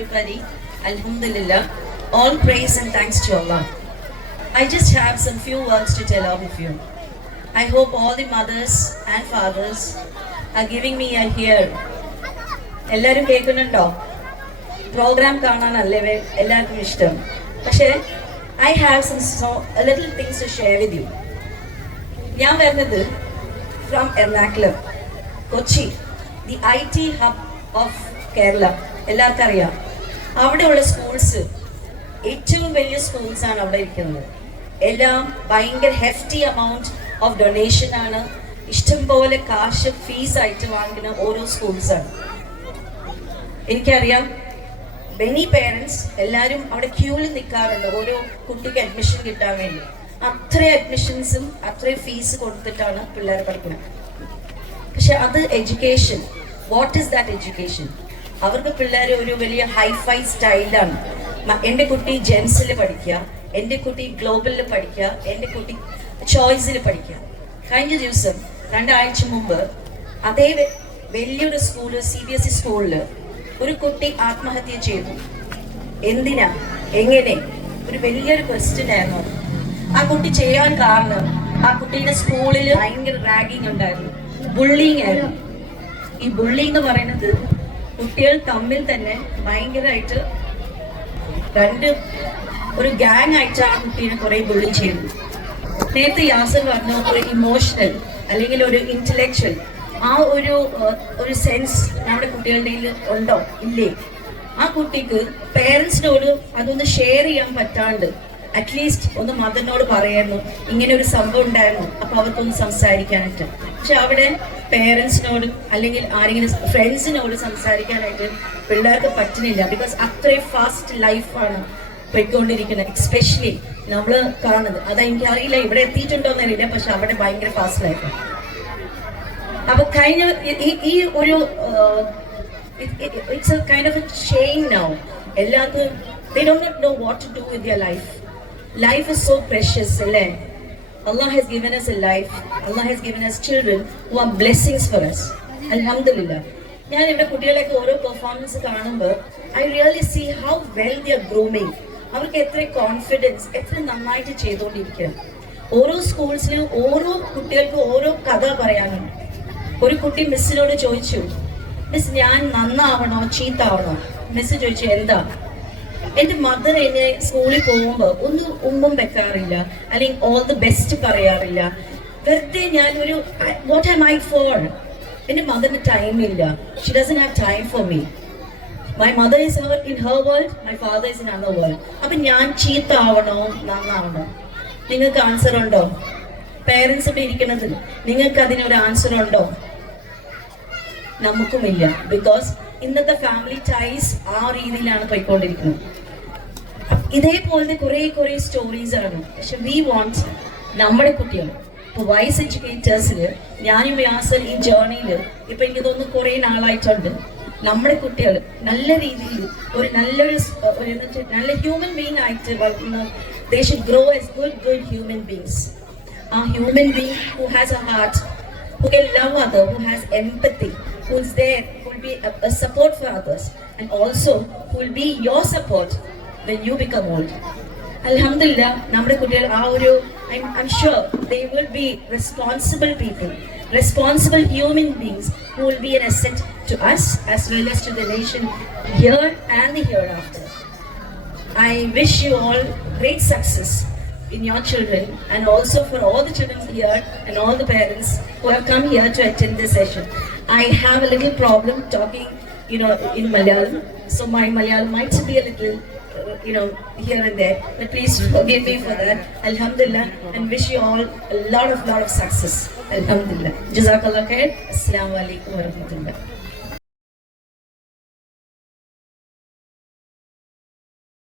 everybody. Alhamdulillah. All praise and thanks to Allah. I just have some few words to tell all of you. I hope all the mothers and fathers are giving me a ear. എല്ലാവരും കേൾക്കുന്നുണ്ടോ? Programme കാണാനല്ലേ എല്ലാവർക്കും ഇഷ്ടം. പക്ഷേ I have some little things to share with you. ഞാൻ വരുന്നത് from Ernakulam, Kochi, the IT hub of Kerala. എല്ലാവർക്കും അറിയാം. അവിടെയുള്ള സ്കൂൾസ് ഏറ്റവും വലിയ സ്കൂൾസാണ് അവിടെ ഇരിക്കുന്നത്. എല്ലാം ഭയങ്കര ഹെഫ്റ്റി എമൗണ്ട് ഓഫ് ഡൊണേഷൻ ആണ്. ഇഷ്ടംപോലെ കാശ് ഫീസായിട്ട് വാങ്ങിക്കുന്ന ഓരോ സ്കൂൾസാണ്. എനിക്കറിയാം മെനി പേരൻസ് എല്ലാവരും അവിടെ ക്യൂവിൽ നിൽക്കാറുണ്ട് ഓരോ കുട്ടിക്ക് അഡ്മിഷൻ കിട്ടാൻ വേണ്ടി. അത്രയും അഡ്മിഷൻസും അത്രയും ഫീസ് കൊടുത്തിട്ടാണ് പിള്ളേർ പഠിക്കുന്നത്. പക്ഷെ അത് education, what is that education? അവർക്ക് പിള്ളേർ ഒരു വലിയ ഹൈഫൈ സ്റ്റൈലാണ്. എൻ്റെ കുട്ടി ജെംസിൽ പഠിക്കുക, എൻ്റെ കുട്ടി ഗ്ലോബലിൽ പഠിക്കുക, എൻ്റെ കുട്ടി ചോയ്സിൽ പഠിക്കുക. കഴിഞ്ഞ ദിവസം 2 ആഴ്ച മുമ്പ് അതേ വലിയൊരു സ്കൂള് CBSE സ്കൂളിൽ ഒരു കുട്ടി ആത്മഹത്യ ചെയ്തു. എന്തിനാ, എങ്ങനെ? ഒരു വലിയൊരു ക്വസ്റ്റ്യൻ ആയിരുന്നു. ആ കുട്ടി ചെയ്യാൻ കാരണം ആ കുട്ടിയുടെ സ്കൂളിൽ ഭയങ്കര റാഗിങ് ഉണ്ടായിരുന്നു, ബുള്ളിങ് ആയിരുന്നു. ഈ ബുള്ളിങ് എന്ന് പറയുന്നത് കുട്ടികൾ തമ്മിൽ തന്നെ ഭയങ്കരമായിട്ട് ഒരു ഗ്യാങ് ആയിട്ട് ആ കുട്ടീനെ കുറെ ബുള്ളി ചെയ്തു. നേരത്തെ യാസർ പറഞ്ഞു ഒരു ഇമോഷണൽ അല്ലെങ്കിൽ ഒരു ഇന്റലക്ച്വൽ ആ ഒരു സെൻസ് നമ്മുടെ കുട്ടികളുടെ ഉണ്ടോ ഇല്ലേ? ആ കുട്ടിക്ക് പേരൻസിനോട് അതൊന്ന് ഷെയർ ചെയ്യാൻ പറ്റാണ്ട് അറ്റ്ലീസ്റ്റ് ഒന്ന് മദറിനോട് പറയായിരുന്നു ഇങ്ങനെ ഒരു സംഭവം ഉണ്ടായിരുന്നു, അപ്പൊ അവർക്കൊന്ന് സംസാരിക്കാനായിട്ട്. പക്ഷെ അവിടെ പേരൻസിനോട് അല്ലെങ്കിൽ ആരെങ്കിലും ഫ്രണ്ട്സിനോട് സംസാരിക്കാനായിട്ട് പിള്ളേർക്ക് പറ്റുന്നില്ല. ബിക്കോസ് അത്രയും ഫാസ്റ്റ് ലൈഫാണ് പോയിക്കൊണ്ടിരിക്കുന്നത്. എക്സ്പെഷ്യലി നമ്മൾ കാണുന്നത് അതെനിക്ക് അറിയില്ല ഇവിടെ എത്തിയിട്ടുണ്ടോന്ന് അറിയില്ല, പക്ഷെ അവിടെ ഭയങ്കര ഫാസ്റ്റ് ലൈഫാണ്. അപ്പൊ കഴിഞ്ഞ ഈ ഒരു it's A kind of A chain now. എല്ലാവർക്കും they don't know what to do with their life. Life is so precious, അല്ലേ? Allah has given us a life. Allah has given us children who are blessings for us. Alhamdulillah. ഞാൻ ഇവിടെ കുട്ടികളൊക്കെ ഓരോ performance കാണുമ്പോൾ I really see how well they are grooming. അവർക്ക് എത്ര confidence, എത്ര നന്നായിട്ട് ചെയ്തുകൊണ്ടിരിക്കുക. ഓരോ സ്കൂൾസിലും ഓരോ കുട്ടികൾക്ക് ഓരോ കഥ പറയാനുണ്ട്. ഒരു കുട്ടി മിസ്സിനോട് ചോദിച്ചു, മിസ് ഞാൻ നന്നാവണോ ചീത്താവണോ? മിസ് ചോദിച്ചു എന്താ? എൻ്റെ മദർ എന്നെ സ്കൂളിൽ പോകുമ്പോൾ ഒന്നും ഉമ്മം വെക്കാറില്ല, അല്ലെങ്കിൽ ഓൾ ദി ബെസ്റ്റ് പറയാറില്ല. വെറുതെ ഞാനൊരു വാട്ട് ആം ഐ ഫോർ? എൻ്റെ മദറിന് ടൈമില്ല. She doesn't have time for me. My mother is in her world, my father is in other world. അപ്പൊ ഞാൻ ചീത്ത ആവണോ നന്നാവണോ? നിങ്ങൾക്ക് ആൻസർ ഉണ്ടോ? പേരൻസ് ഇവിടെ ഇരിക്കുന്നത്, നിങ്ങൾക്ക് അതിനൊരു ആൻസർ ഉണ്ടോ? നമുക്കുമില്ല. ബിക്കോസ് ഇന്നത്തെ ഫാമിലി ടൈസ് ആ രീതിയിലാണ് പോയിക്കൊണ്ടിരിക്കുന്നത്. ഇതേപോലത്തെ കുറെ സ്റ്റോറീസ് ആണ്. പക്ഷെ വി വാണ്ട് നമ്മുടെ കുട്ടികൾ ഇപ്പോൾ വൈസ് എഡ്യൂക്കേറ്റേഴ്സിൽ ഞാനും യാസർ ഈ ജേർണിയിൽ ഇപ്പൊ എനിക്ക് തോന്നുന്നു കുറെ നാളായിട്ടുണ്ട്. നമ്മുടെ കുട്ടികൾ നല്ല രീതിയിൽ ഒരു നല്ല ഹ്യൂമൻ ബീങ് ആയിട്ട് വളർന്നു. They should grow as good human beings. A human being who has a heart, who can love others, who has empathy, who is there, who will be a support for others, and also who will be your support when you become old. Alhamdulillah, നമ്മുടെ കുട്ടികൾ ആ ഒരു I'm sure they will be responsible people, responsible human beings who will be an asset to us as well as to the nation here and the hereafter. I wish you all great success in your children, and also for all the children here and all the parents who have come here to attend this session. I have a little problem talking, in Malayalam, so my Malayalam might be a little, here and there. But please forgive me for that. Alhamdulillah, and wish you all a lot of success. Alhamdulillah. Jazakallah khair. Assalamu alaikum wa rahmatullah.